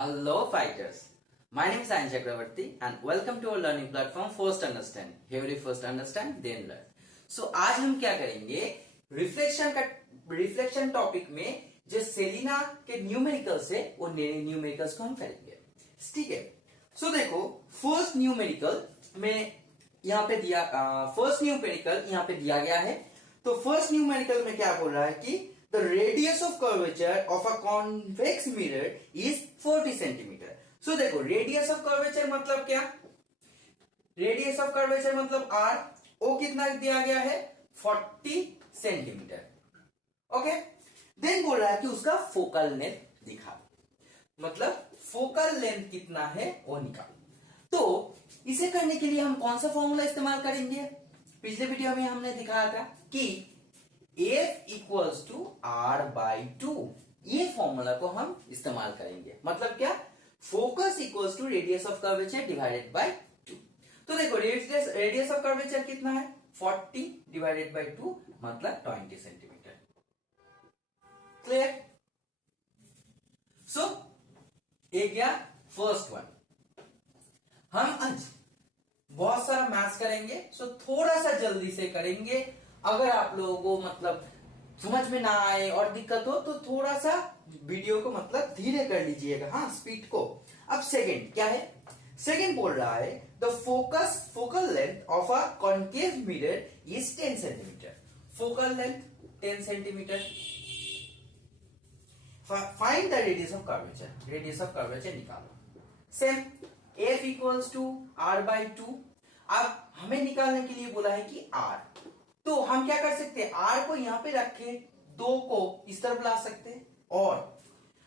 Hello fighters, my name is Ayan Chakravarti and welcome to our learning platform First Understand. Here we first understand then learn. So आज हम क्या करेंगे reflection topic में जो Selina के numericals है वो न्यूमेरिकल्स को हम करेंगे. ठीक है. सो देखो फर्स्ट न्यूमेरिकल में यहाँ पे दिया फर्स्ट न्यूमेरिकल यहाँ पे दिया गया है. तो फर्स्ट न्यूमेरिकल में क्या बोल रहा है कि the radius of curvature of a convex mirror is 40 centimeter. So देखो radius of curvature मतलब क्या? Radius of curvature मतलब R. O कितना दिया गया है? 40 सेंटीमीटर. ओके. देन बोल रहा है कि उसका फोकल लेंथ दिखा. मतलब फोकल लेंथ कितना है वो निकाल. तो इसे करने के लिए हम कौन सा फॉर्मूला इस्तेमाल करेंगे? पिछले वीडियो में हमने दिखाया था कि F equals to R by 2. ये फॉर्मूला को हम इस्तेमाल करेंगे. मतलब क्या? Focus equals to radius of curvature divided by 2. तो देखो रेडियस ऑफ कर्वेचर कितना है? 40 डिवाइडेड बाय 2 मतलब 20 सेंटीमीटर. क्लियर? सो एक गया फर्स्ट वन. हम आज बहुत सारा मैथ्स करेंगे. सो थोड़ा सा जल्दी से करेंगे. अगर आप लोगों को मतलब समझ में ना आए और दिक्कत हो तो थोड़ा सा वीडियो को मतलब धीरे कर लीजिएगा. हाँ, स्पीड को. अब सेकंड क्या है? सेकंड बोल रहा है the focal length of a concave mirror is 10 centimetre. Focal length 10 centimetre. Find the radius of curvature. Radius of curvature निकालो. Same F equals to R by 2. अब हमें निकालने के लिए बोला है कि R. तो हम क्या कर सकते हैं? R को यहां पे रखे, 2 को इस तरफ ला सकते हैं और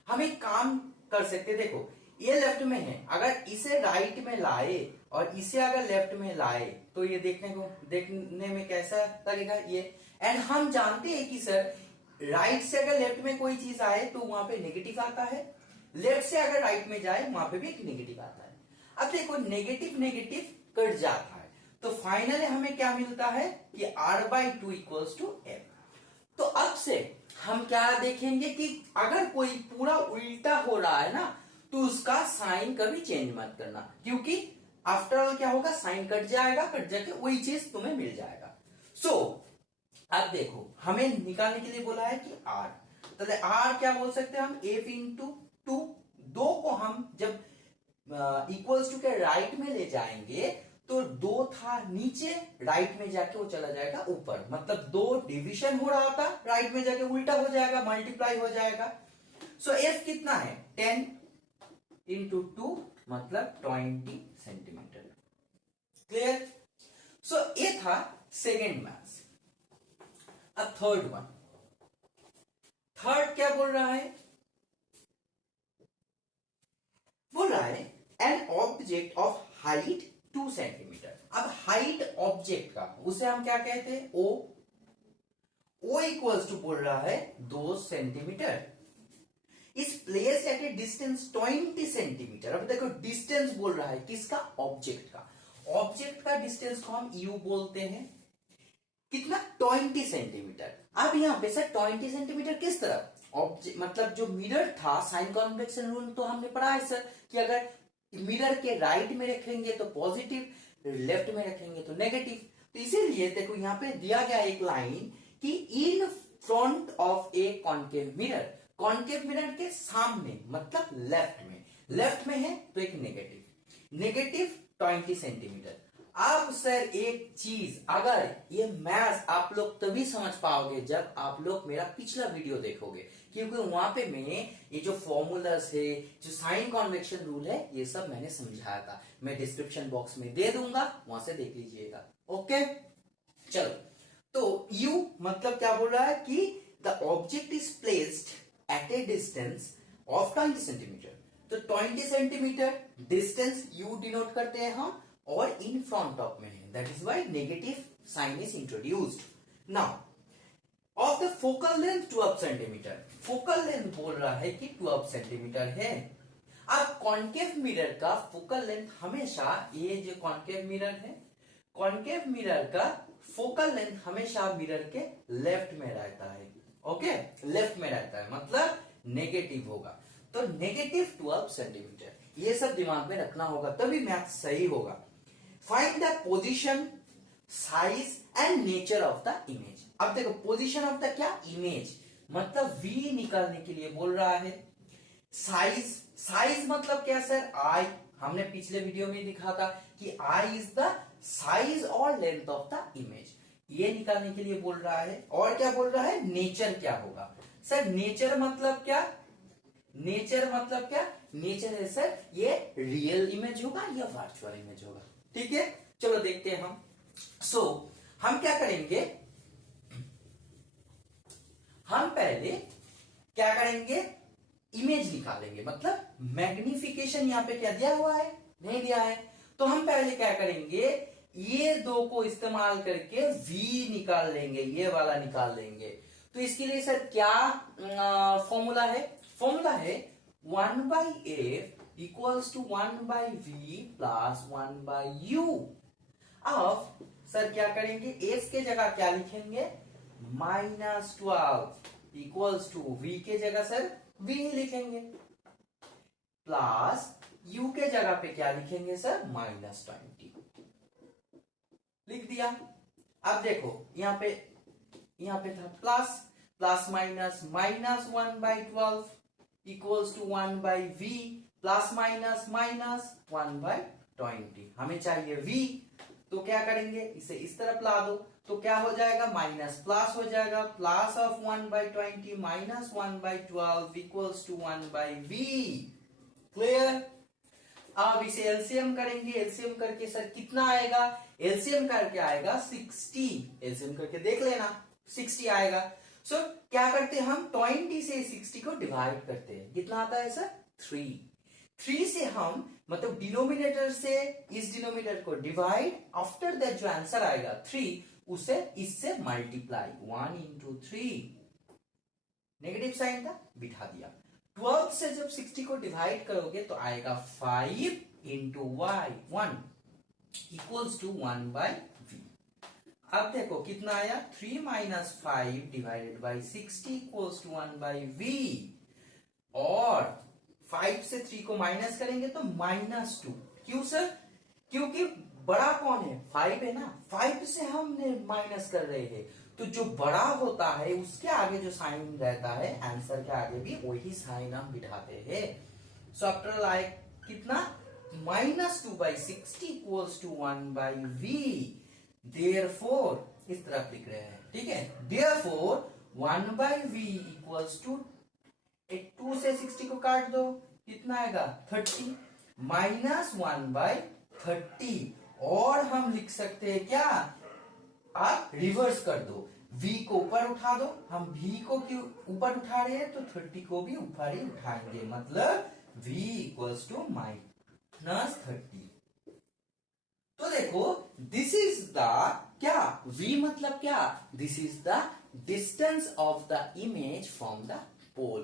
हम एक काम कर सकते हैं. देखो ये लेफ्ट में है. अगर इसे राइट में लाए और इसे अगर लेफ्ट में लाए तो ये देखने में कैसा लगेगा ये. एंड हम जानते हैं कि सर राइट से अगर लेफ्ट में कोई चीज आए तो वहां पे नेगेटिव आता है. लेफ्ट से अगर राइट में जाए वहां पे भी एक नेगेटिव आता है. अब देखो नेगेटिव नेगेटिव कट जाता है. तो फाइनली हमें क्या मिलता है कि R by 2 equals to F. तो अब से हम क्या देखेंगे कि अगर कोई पूरा उल्टा हो रहा है ना तो उसका साइन कभी चेंज मत करना, क्योंकि आफ्टर ऑल क्या होगा? साइन कट जाएगा, कट जाके वही चीज तुम्हें मिल जाएगा. सो अब देखो हमें निकालने के लिए बोला है कि R. तो R क्या बोल सकते हैं हम? F into 2. 2 को हम जब इक्वल्स टू के राइट में ले जाएंगे तो 2 था नीचे, राइट में जाके वो चला जाएगा ऊपर. मतलब 2 डिवीजन हो रहा था, राइट में जाके उल्टा हो जाएगा, मल्टीप्लाई हो जाएगा. सो F कितना है? 10 इंटू 2 मतलब 20 सेंटीमीटर. क्लियर? सो ये था सेकेंड मैथ्स. अब थर्ड वन. थर्ड क्या बोल रहा है? बोल रहा है an object of height 2 centimetre. अब हाइट ऑब्जेक्ट का उसे हम क्या कहते हैं? O इक्वल्स टू बोल रहा है 2 सेंटीमीटर. इस place at A distance 20 centimetre. अब देखो डिस्टेंस बोल रहा है किसका? ऑब्जेक्ट का. ऑब्जेक्ट का डिस्टेंस को हम U बोलते हैं. कितना? 20 सेंटीमीटर. अब यहां पे सर 20 सेंटीमीटर किस तरफ? ऑब्जेक्ट मतलब जो मिरर था, साइन कन्वेक्शन रूल तो हमने पढ़ा है सर कि अगर मिरर के राइट में रखेंगे तो पॉजिटिव, लेफ्ट में रखेंगे तो नेगेटिव. तो इसीलिए देखो यहां पे दिया गया एक लाइन कि in front of a concave mirror. Concave mirror के सामने मतलब लेफ्ट में है तो एक नेगेटिव 20 सेंटीमीटर. अब सर एक चीज, अगर ये मैथ्स आप लोग तभी समझ पाओगे जब आप लोग मेरा पिछला वीडियो देखोगे, क्योंकि वहां पे मैंने ये जो फॉर्मूलास है, जो साइन कॉन्वेक्शन रूल है, ये सब मैंने समझाया था. मैं डिस्क्रिप्शन बॉक्स में दे दूंगा, वहां से देख लीजिएगा. ओके चलो. तो U मतलब क्या बोल रहा है कि the object is placed at A distance of 20 centimetre. तो 20 सेंटीमीटर डिस्टेंस U डिनोट करते हैं हम, और इन फ्रंट ऑफ में है. That is why negative sign is introduced. Now of the focal length 12 centimetre. Focal length बोल रहा है कि 12 सेंटीमीटर है. अब कॉन्केव मिरर का फोकल लेंथ हमेशा, ये जो कॉन्केव मिरर है, कॉन्केव मिरर का फोकल लेंथ हमेशा मिरर के लेफ्ट में रहता है. ओके, लेफ्ट में रहता है मतलब नेगेटिव होगा. तो -12 सेंटीमीटर, ये सब दिमाग में रखना होगा तभी मैथ सही होगा। Find the position, size and nature of the image. अब देखो पोजीशन ऑफ द क्या, इमेज, मतलब वी निकालने के लिए बोल रहा है। साइज, साइज मतलब क्या सर, आई, हमने पिछले वीडियो में दिखा था कि आई इज द साइज और लेंथ ऑफ द इमेज, ये निकालने के लिए बोल रहा है। और क्या बोल रहा है, नेचर क्या होगा। सर नेचर मतलब क्या, नेचर मतलब क्या, नेचर है सर ये रियल इमेज होगा या वर्चुअल इमेज होगा। ठीक है, चलो देखते हैं हम। हम क्या करेंगे, हम पहले क्या करेंगे, इमेज निकालेंगे, मतलब मैग्निफिकेशन यहाँ पे क्या दिया हुआ है, नहीं दिया है। तो हम पहले क्या करेंगे, ये दो को इस्तेमाल करके v निकाल लेंगे, ये वाला निकाल लेंगे। तो इसके लिए सर क्या फॉर्मूला है, फॉर्मूला है 1/f equals to 1/v plus 1/u। अब सर क्या करेंगे, f के जगह क्या लिखेंगे, -12 इक्वल्स टू v के जगह सर v ही लिखेंगे, प्लस u के जगह पे क्या लिखेंगे सर, -20 लिख दिया। अब देखो यहाँ पे था plus, plus minus, -1/12 equals to 1/v plus minus minus 1/20। हमें चाहिए v, तो क्या करेंगे, इसे इस तरफ ला दो, तो क्या हो जाएगा, माइनस प्लस हो जाएगा, plus of 1/20 minus 1/12 equals to 1/v। Clear. अब इसे एलसीएम करेंगे, एलसीएम करके सर कितना आएगा, एलसीएम करके आएगा 60, एलसीएम करके देख लेना 60 आएगा। सो क्या करते हैं हम, 20 से 60 को डिवाइड करते हैं, कितना आता है सर, 3 से हम मतलब डिनोमिनेटर से इस डिनोमिनेटर को डिवाइड, आफ्टर दैट जो आंसर आएगा 3 उसे इससे मल्टीप्लाई, 1 into 3, नेगेटिव साइन था बिठा दिया। 12 से जब 60 को डिवाइड करोगे तो आएगा 5 into y 1 equals to 1/v। अब देखो कितना आया, 3 minus 5 divided by 60 equals to 1/v। और 5 से 3 को माइनस करेंगे तो -2। क्यों सर, क्योंकि बड़ा कौन है, 5 है ना, 5 से हमने माइनस कर रहे हैं, तो जो बड़ा होता है उसके आगे जो साइन रहता है आंसर के आगे भी वही साइन हम बिठाते हैं। सो आफ्टर लाइक कितना, -2/60 इक्वल्स टू 1/v। देयरफॉर इस तरफ लिख रहे हैं, ठीक है, देयरफॉर 1/v इक्वल्स टू 2 से 60 को काट दो, कितना आएगा 30 माइनस 1/30। और हम लिख सकते हैं क्या, आप रिवर्स कर दो, v को ऊपर उठा दो, हम v को क्यों ऊपर उठा रहे हैं तो 30 को भी ऊपर ही उठाएंगे, मतलब v इक्वल्स टू -30। तो देखो दिस इज द क्या, v मतलब क्या, this is the distance of the image from the pole,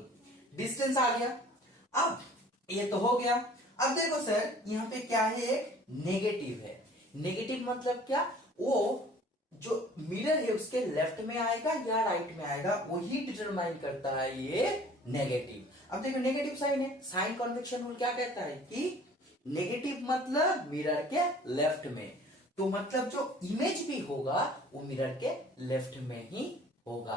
distance आ गया। अब ये तो हो गया। अब देखो सर यहाँ पे क्या है, एक नेगेटिव है, नेगेटिव मतलब क्या, वो जो मिरर है उसके लेफ्ट में आएगा या राइट में आएगा वही डिटरमाइन करता है ये नेगेटिव। अब देखो नेगेटिव साइन है, साइन कन्वेक्शन रूल क्या कहता है कि नेगेटिव मतलब मिरर के लेफ्ट में, तो मतलब जो इमेज भी होगा वो मिरर के लेफ्ट में ही होगा।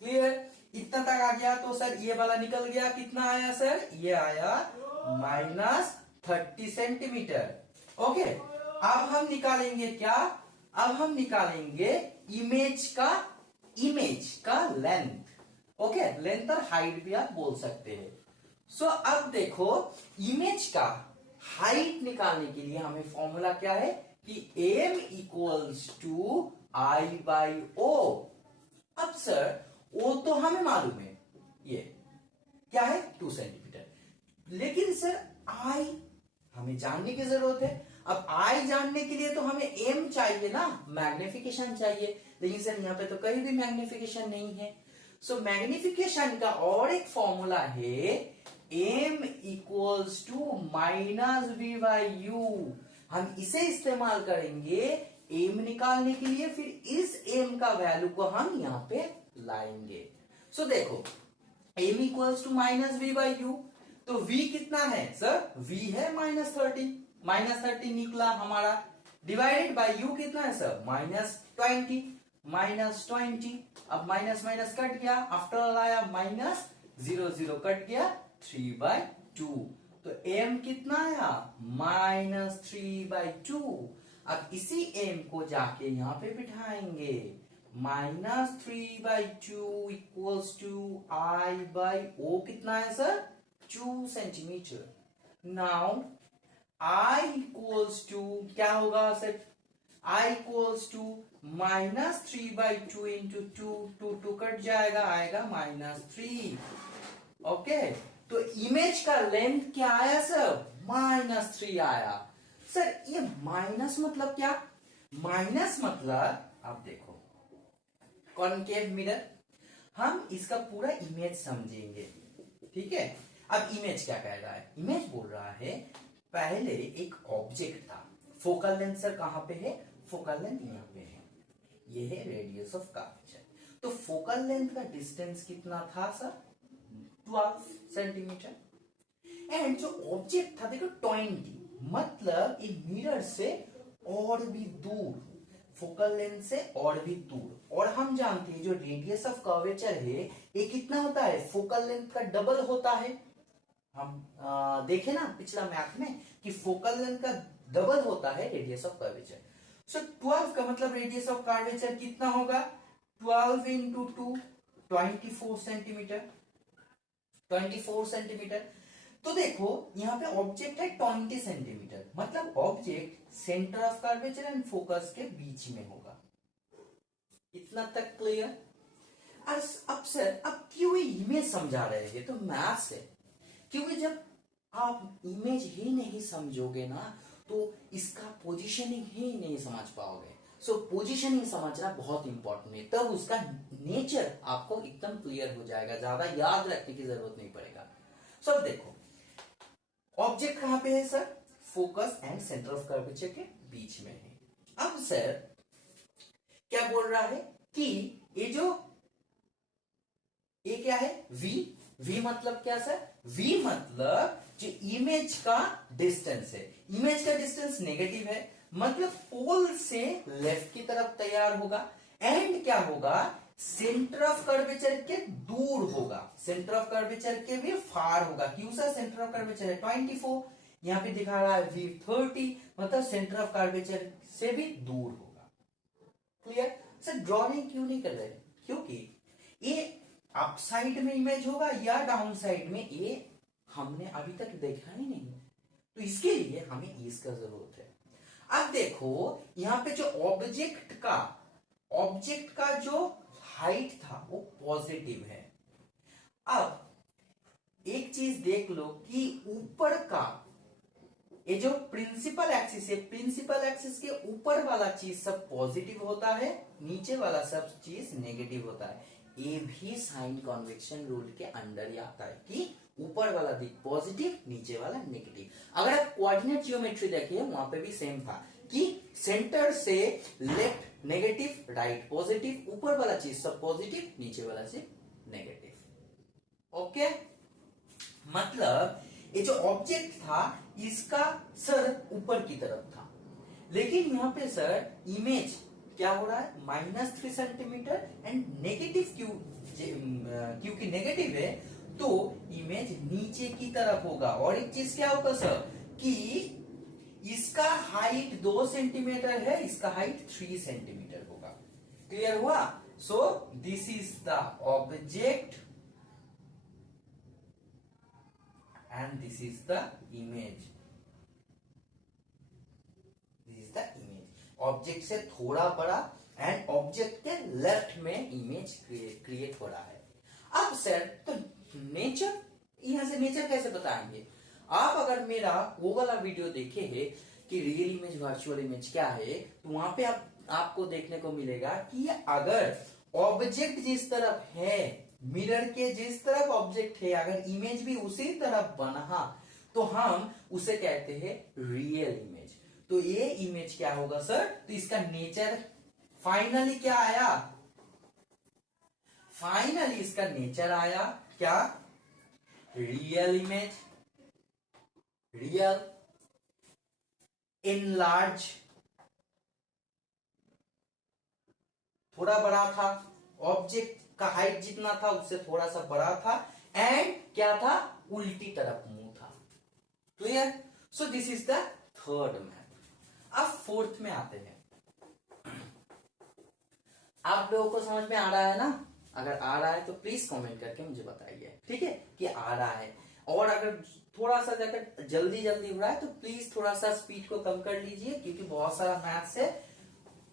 क्लियर, इतना तक आ गया। तो सर ये वाला निकल गया, कितना आया सर, ये आया -30 सेंटीमीटर। ओके, अब हम निकालेंगे क्या, अब हम निकालेंगे इमेज का लेंथ। ओके, लेंथ और हाइट भी आप बोल सकते हैं। सो अब देखो इमेज का हाइट निकालने के लिए हमें फॉर्मूला क्या है कि m इक्वल्स टू I/O। अब सर वो तो हमें मालूम है, ये क्या है 2 सेंटीमीटर, लेकिन सर I हमें जानने की जरूरत है। अब I जानने के लिए तो हमें m चाहिए ना, मैग्निफिकेशन चाहिए, लेकिन सर यहाँ पे तो कहीं भी मैग्निफिकेशन नहीं है। सो मैग्निफिकेशन का और एक फॉर्मूला है m इक्वल्स टू -v/u। हम इसे इस्तेमाल करेंगे m निकालने के लिए, फिर इस m का वैल्यू को हम यहाँ पे लाएंगे। सो देखो m इक्वल्स टू -v/u, तो v कितना है सर, v है -30, -30 निकला हमारा, डिवाइडेड बाय u कितना है सर, -20, -20, अब माइनस माइनस कट गया, आफ्टर लाया माइनस, 0 0 कट गया, 3/2, तो m कितना आया, -3/2। अब इसी m को जाके यहां पे बिठाएंगे, -3/2 इक्वल्स टू I/O कितना है sir, 2 centimetre. Now I equals to क्या होगा sir, I equals to -3/2 into 2, 2 cut जाएगा, आएगा -3। ओके, तो इमेज का लेंथ क्या आया सर, -3 आया। सर ये माइनस मतलब क्या, माइनस मतलब आप देखो कॉनकेव मिरर, हम इसका पूरा इमेज समझेंगे, ठीक है। अब इमेज क्या कह रहा है, इमेज बोल रहा है पहले एक ऑब्जेक्ट था, फोकल लेंथ सर कहां पे है, फोकल लेंथ यहां पे है, ये है रेडियस ऑफ कर्वेचर। तो फोकल लेंथ का डिस्टेंस कितना था सर, 12 सेंटीमीटर। एंड जो ऑब्जेक्ट था देखो 20, मतलब ये मिरर से और भी दूर, फोकल लेंथ से और भी दूर। और हम जानते हैं जो रेडियस ऑफ कर्वेचर है ये कितना होता है, फोकल लेंथ का डबल होता है। हम देखे ना पिछला मैथ में कि फोकल लेंथ का डबल होता है रेडियस ऑफ कर्वेचर। सो 12 का मतलब रेडियस ऑफ कर्वेचर कितना होगा, 12 इंटू 2, 24 सेंटीमीटर, 24 सेंटीमीटर। तो देखो यहाँ पे ऑब्जेक्ट है 20 सेंटीमीटर, मतलब object centre of curvature and focus के बीच में होगा। इतना तक क्लियर। अब सर अब क्यों इमेज समझा रहे हैं, तो मैथ्स है, क्योंकि जब आप इमेज ही नहीं समझोगे ना तो इसका पोजीशनिंग ही नहीं समझ पाओगे। सो पोजीशनिंग समझना बहुत इंपॉर्टेंट है, तब उसका नेचर आपको एकदम क्लियर हो जाएगा, ज्यादा याद रखने की जरूरत नहीं पड़ेगा। सो देखो ऑब्जेक्ट कहां पे है sir, focus and centre of curvature के बीच में है। अब सर क्या बोल रहा है कि ये क्या है, v मतलब क्या सर, v मतलब जो इमेज का डिस्टेंस है, इमेज का डिस्टेंस नेगेटिव है, मतलब पोल से लेफ्ट की तरफ तैयार होगा, एंड क्या होगा, सेंटर ऑफ कर्वेचर के दूर होगा, सेंटर ऑफ कर्वेचर के भी फार होगा। क्यों सर, सेंटर ऑफ कर्वेचर है 24, यहां पे दिखा रहा है v 30, मतलब सेंटर ऑफ कर्वेचर से भी दूर होगा। क्लियर सर, ड्रॉइंग क्यों नहीं कर रहे, क्योंकि ये अप साइड में इमेज होगा या डाउन साइड में, ये हमने अभी तक देखा ही नहीं, तो इसके लिए हमें इसका जरूरत है। अब देखो यहां पे जो ऑब्जेक्ट का जो हाइट था वो पॉजिटिव है। अब एक चीज देख लो कि ऊपर का ये जो प्रिंसिपल एक्सिस है, प्रिंसिपल एक्सिस के ऊपर वाला चीज सब पॉजिटिव होता है, नीचे वाला सब चीज नेगेटिव होता है। ये भी साइन कन्वेक्शन रूल के अंडर ही आता है कि ऊपर वाला दिख पॉजिटिव, नीचे वाला नेगेटिव। अगर आप कोऑर्डिनेट ज्योमेट्री देखिए वहां पे भी सेम था कि सेंटर से लेफ्ट नेगेटिव, राइट पॉजिटिव, ऊपर वाला चीज सब पॉजिटिव, नीचे वाला चीज नेगेटिव। ओके, मतलब ये जो ऑब्जेक्ट था इसका सर ऊपर की तरफ था, लेकिन यहां पे सर इमेज क्या हो रहा है, -3 सेंटीमीटर एंड नेगेटिव क्योंकि नेगेटिव है तो इमेज नीचे की तरफ होगा। और एक चीज क्या होगा सर कि इसका हाइट 2 सेंटीमीटर है, इसका हाइट 3 सेंटीमीटर होगा। क्लियर हुआ। So this is the object and this is the image, this is the image। Object से थोड़ा बड़ा एंड ऑब्जेक्ट के लेफ्ट में इमेज क्रिएट हो रहा है। अब सर तो नेचर, यहां से नेचर कैसे बताएंगे, आप अगर मेरा वो वाला वीडियो देखे हैं कि रियल इमेज वर्चुअल इमेज क्या है, तो वहां पे आपको देखने को मिलेगा कि अगर ऑब्जेक्ट जिस तरफ है, मिरर के जिस तरफ ऑब्जेक्ट है, अगर इमेज भी उसी तरफ बना तो हम उसे कहते हैं रियल इमेज। तो ये इमेज क्या होगा सर, तो इसका नेचर फाइनली क्या आया, फाइनली इसका नेचर आया क्या, रियल इमेज। रियल, इनलार्ज, थोड़ा बड़ा था, ऑब्जेक्ट का हाइट जितना था उससे थोड़ा सा बड़ा था, एंड क्या था, उल्टी तरफ मुंह था। Clear? So this is the third math. अब फोर्थ में आते हैं। आप लोगों को समझ में आ रहा है ना? अगर आ रहा है तो प्लीज कमेंट करके मुझे बताइए, ठीक है, कि आ रहा है। और अगर थोड़ा सा जाकर जल्दी जल्दी हो रहा है तो प्लीज थोड़ा सा स्पीड को कम कर लीजिए, क्योंकि बहुत सारा मैथ्स है,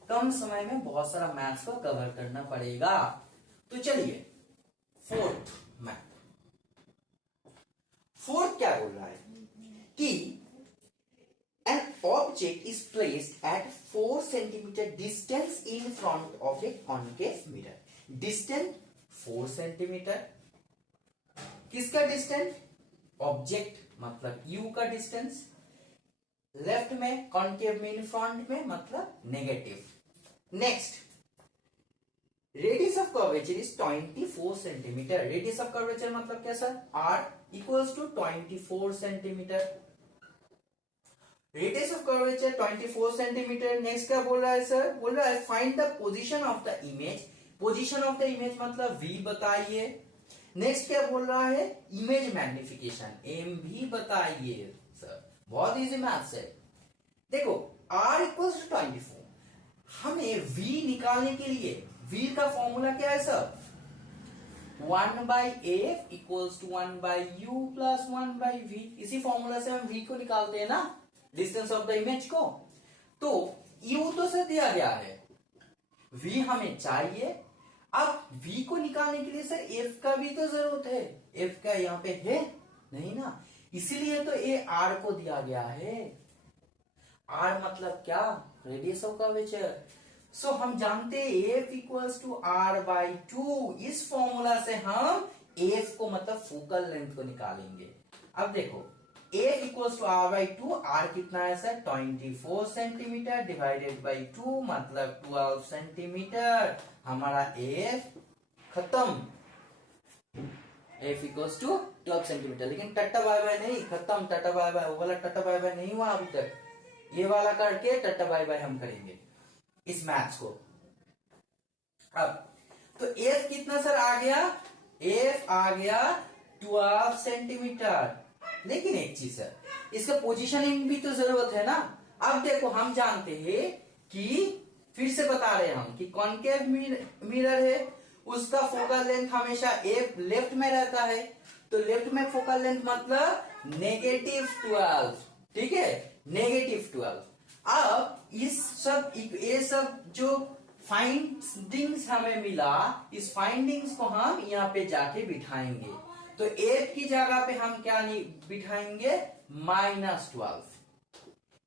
कम समय में बहुत सारा मैथ्स को कवर करना पड़ेगा। तो चलिए फोर्थ मैथ। फोर्थ क्या बोल रहा है कि an object is placed at 4 centimeter distance in front of a concave mirror. Distance 4 centimeter. किसका डिस्टेंस? ऑब्जेक्ट मतलब U का डिस्टेंस, लेफ्ट में, कॉन्केव में, इन फ्रंट में मतलब negative. Next, radius of curvature is 24 centimetre. Radius of curvature मतलब क्या sir? R equals to 24 centimetre. Radius of curvature 24 centimetre. Next क्या बोल रहा है सर? बोल रहा है find the position of the image. Position of the image मतलब V बताइए। नेक्स्ट क्या बोल रहा है? इमेज मैग्निफिकेशन, एम भी बताइए। सर बहुत इजी मैथ्स है। देखो R इक्वल्स टू 24, हमें V निकालने के लिए V का फॉर्मूला क्या है sir? 1/f equals to 1/u plus 1/v। इसी फॉर्मूला से हम V को निकालते हैं ना, डिस्टेंस ऑफ द इमेज को। तो u तो सर दिया गया है, V हमें चाहिए। अब V को निकालने के लिए सर f का भी तो जरूरत है। f का यहाँ पे है नहीं ना, इसीलिए तो ये R को दिया गया है। R मतलब क्या? Radius of curvature. सो हम जानते हैं f इक्वल्स टू R/2। इस फॉर्मूला से हम f को मतलब फोकल लेंथ को निकालेंगे। अब देखो f equals to R/2, R कितना है सर? 24 सेंटीमीटर डिवाइडेड बाई 2 मतलब 12 सेंटीमीटर। हमारा f खत्म। f equals to 12 centimetre. लेकिन टट्टा बाय बाय नहीं, खत्म। टट्टा बाय बाय, वो वाला टट्टा बाय बाय नहीं हुआ अभी तक। ये वाला करके टट्टा बाय बाय हम करेंगे इस मैथ्स को। अब तो f कितना सर आ गया? f आ गया 12 सेंटीमीटर। लेकिन एक चीज है, इसका पोजीशनिंग भी तो जरूरत है ना। अब देखो हम जानते हैं कि, फिर से बता रहे हैं हम कि कॉन्केव मिरर है, उसका फोकल लेंथ हमेशा f लेफ्ट में रहता है। तो लेफ्ट में फोकल लेंथ मतलब -12, ठीक है, -12। अब ये सब जो फाइंडिंग्स हमें मिला, इस फाइंडिंग्स को हम यहाँ पे जाके बिठाएंगे। तो f की जगह पे हम क्या बिठाएंगे? -12।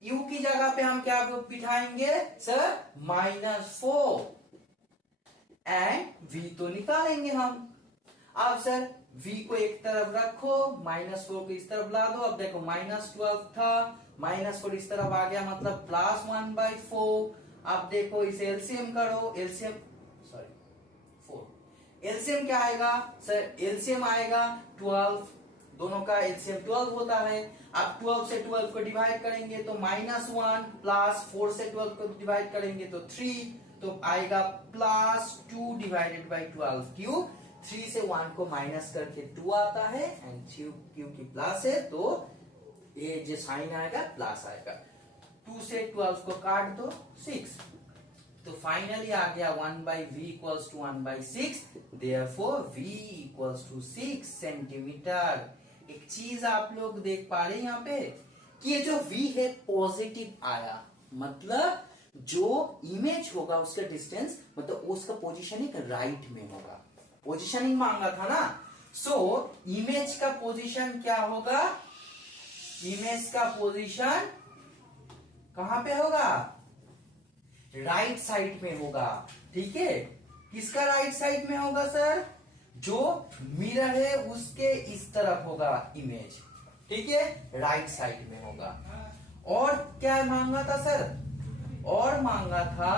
u की जगह पे हम क्या बिठाएंगे सर? -4। एंड v तो निकालेंगे हम। अब सर v को एक तरफ रखो, -4 को इस तरफ ला दो। अब देखो -12 था, -4 इस तरफ आ गया मतलब +1/4। अब देखो इसे एलसीएम करो, एलसीएम सॉरी 4, एलसीएम क्या आएगा सर? एलसीएम आएगा 12, दोनों का एलसीएम 12 होता है। अब 12 से 12 को डिवाइड करेंगे तो -1 प्लस 4 से 12 को डिवाइड करेंगे तो 3, तो आएगा +2 डिवाइडेड बाई 12। क्यों? 3 से 1 को माइनस करके 2 आता है, एंड क्यू की प्लस है तो ये जो साइन आएगा प्लस आएगा। 2 से 12 को काट दो 6, तो फाइनली आ गया 1/v equals to 1/6। Therefore v equals to 6 centimetre. एक चीज आप लोग देख पा रहे हैं यहाँ पे कि ये जो v है पॉजिटिव आया, मतलब जो इमेज होगा उसका डिस्टेंस मतलब उसका पोजीशनिंग राइट में होगा। पोजीशनिंग मांगा था ना, सो इमेज का पोजीशन क्या होगा? इमेज का पोजीशन कहां पे होगा? राइट साइड में होगा, ठीक है। किसका राइट साइड में होगा सर? जो मिरर है उसके इस तरफ होगा इमेज, ठीक है, राइट साइड में होगा। और क्या मांगा था सर? और मांगा था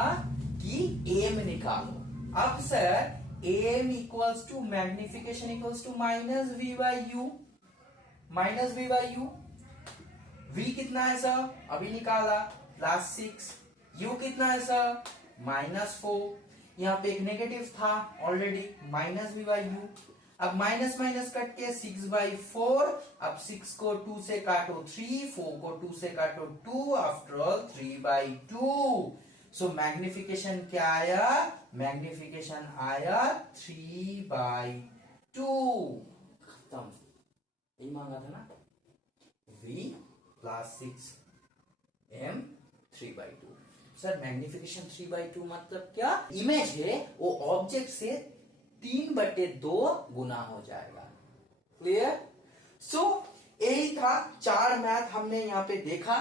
कि एम निकालो। अब sir M equals to magnification equals to -v/u, -v/u। v कितना है सर, अभी निकाला, +6, u कितना है सर, -4, यहाँ पे एक नेगेटिव था ऑलरेडी, -v/u, अब माइनस माइनस कट के 6/4, अब 6 को 2 से काटो 3, 4 को 2 से काटो 2, आफ्टर ऑल 3/2। सो मैग्निफिकेशन क्या आया, मैग्निफिकेशन आया 3/2। खत्म, यही मांगा था ना, v +6 m 3/2। सर मैग्निफिकेशन 3/2 मतलब क्या, इमेज है वो ऑब्जेक्ट से 3/2 गुना हो जाएगा। क्लियर? सो यही था, 4 मैथ हमने यहाँ पे देखा,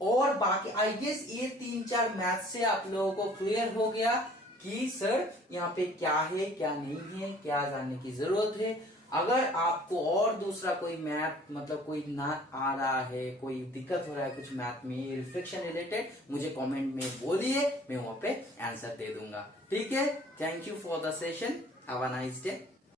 और बाकी आई गेस ये 3-4 मैथ से आप लोगों को क्लियर हो गया कि सर यहाँ पे क्या है क्या नहीं है, क्या जानने की जरूरत है। अगर आपको और दूसरा कोई मैथ मतलब कोई ना आ रहा है, कोई दिक्कत हो रहा है कुछ मैथ में रिफ्लेक्शन रिलेटेड, मुझे कमेंट में बोलिए, मैं वहां पे आंसर दे दूंगा। ठीक है, thank you for the session, have a nice day.